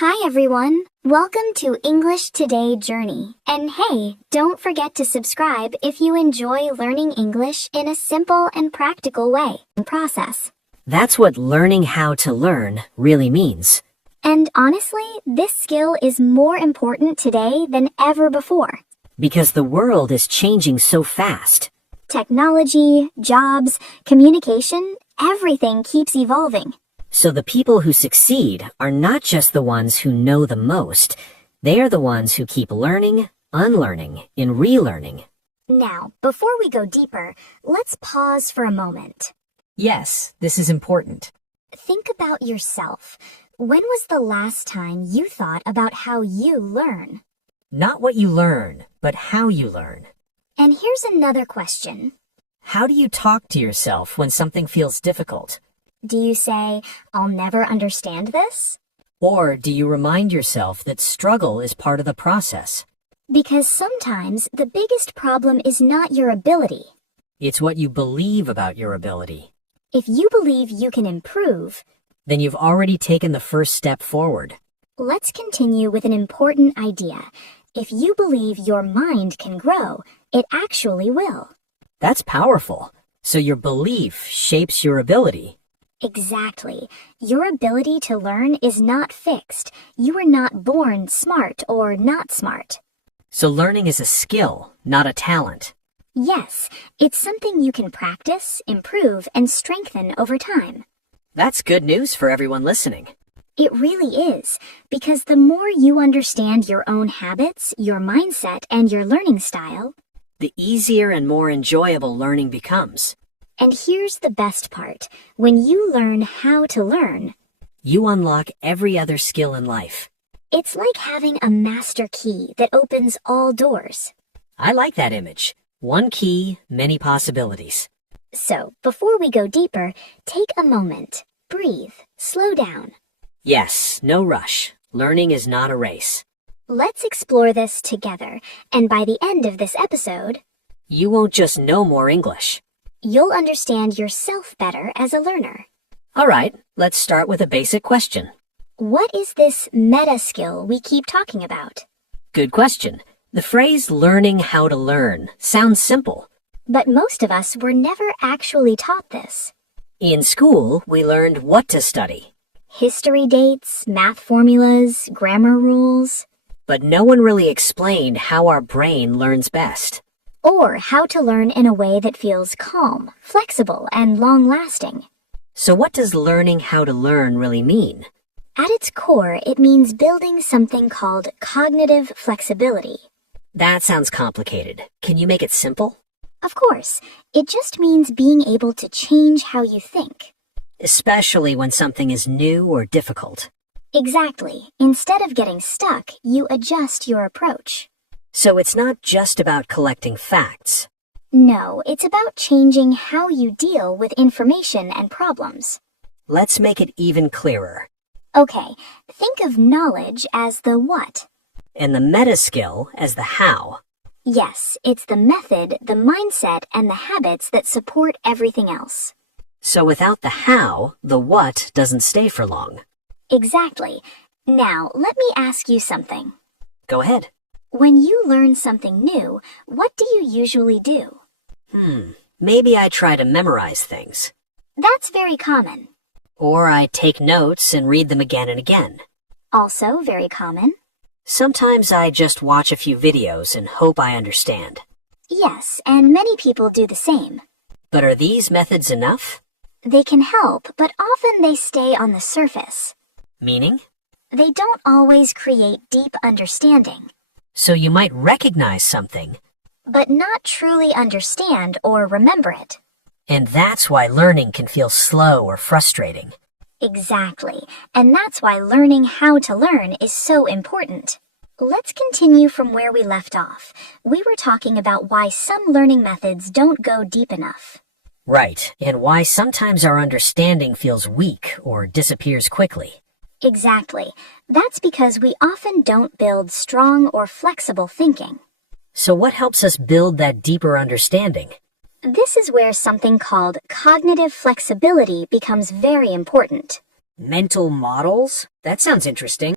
Hi everyone, welcome to English Today Journey. And hey, don't forget to subscribe if you enjoy learning English in a simple and practical way. Process. That's what learning how to learn really means. And honestly, this skill is more important today than ever before. Because the world is changing so fast. Technology, jobs, communication, everything keeps evolving. So the people who succeed are not just the ones who know the most. They are the ones who keep learning, unlearning, and relearning. Now, before we go deeper, let's pause for a moment. Yes, this is important. Think about yourself. When was the last time you thought about how you learn? Not what you learn, but how you learn. And here's another question. How do you talk to yourself when something feels difficult? Do you say, "I'll never understand this"? Or do you remind yourself that struggle is part of the process? Because sometimes the biggest problem is not your ability. It's what you believe about your ability. If you believe you can improve, Then you've already taken the first step forward. let's continue with an important idea. If you believe your mind can grow, it actually will. That's powerful. So your belief shapes your ability. Exactly. Your ability to learn is not fixed. You are not born smart or not smart. So learning is a skill, not a talent. Yes, it's something you can practice, improve, and strengthen over time. That's good news for everyone listening. It really is, because the more you understand your own habits, your mindset, and your learning style, The easier and more enjoyable learning becomes. and here's the best part, when you learn how to learn, You unlock every other skill in life. it's like having a master key that opens all doors. I like that image. One key, many possibilities. So, before we go deeper, take a moment, breathe, slow down. Yes, no rush. Learning is not a race. Let's explore this together, and by the end of this episode, You won't just know more English. you'll understand yourself better as a learner. All right, let's start with a basic question. What is this meta skill we keep talking about? Good question. The phrase learning how to learn sounds simple. But most of us were never actually taught this. In school, we learned what to study, History dates, math formulas, grammar rules, but no one really explained how our brain learns best. or how to learn in a way that feels calm, flexible, and long-lasting. So what does learning how to learn really mean? At its core, it means building something called cognitive flexibility. That sounds complicated. Can you make it simple? Of course, it just means being able to change how you think. Especially when something is new or difficult. Exactly. Instead of getting stuck, you adjust your approach. So it's not just about collecting facts. No, it's about changing how you deal with information and problems. Let's make it even clearer. Okay, think of knowledge as the what. And the meta skill as the how. Yes, it's the method, the mindset, and the habits that support everything else. So without the how, the what doesn't stay for long. Exactly. Now, let me ask you something. Go ahead. When you learn something new, what do you usually do? Maybe I try to memorize things. That's very common. Or I take notes and read them again and again. Also very common. Sometimes I just watch a few videos and hope I understand. Yes, and many people do the same. But are these methods enough? They can help, but often they stay on the surface. Meaning? They don't always create deep understanding, So you might recognize something, but not truly understand or remember it. and that's why learning can feel slow or frustrating. Exactly, and that's why learning how to learn is so important. Let's continue from where we left off. We were talking about why some learning methods don't go deep enough. Right, and why sometimes our understanding feels weak or disappears quickly. Exactly. That's because we often don't build strong or flexible thinking. So what helps us build that deeper understanding? This is where something called cognitive flexibility becomes very important. Mental models? That sounds interesting.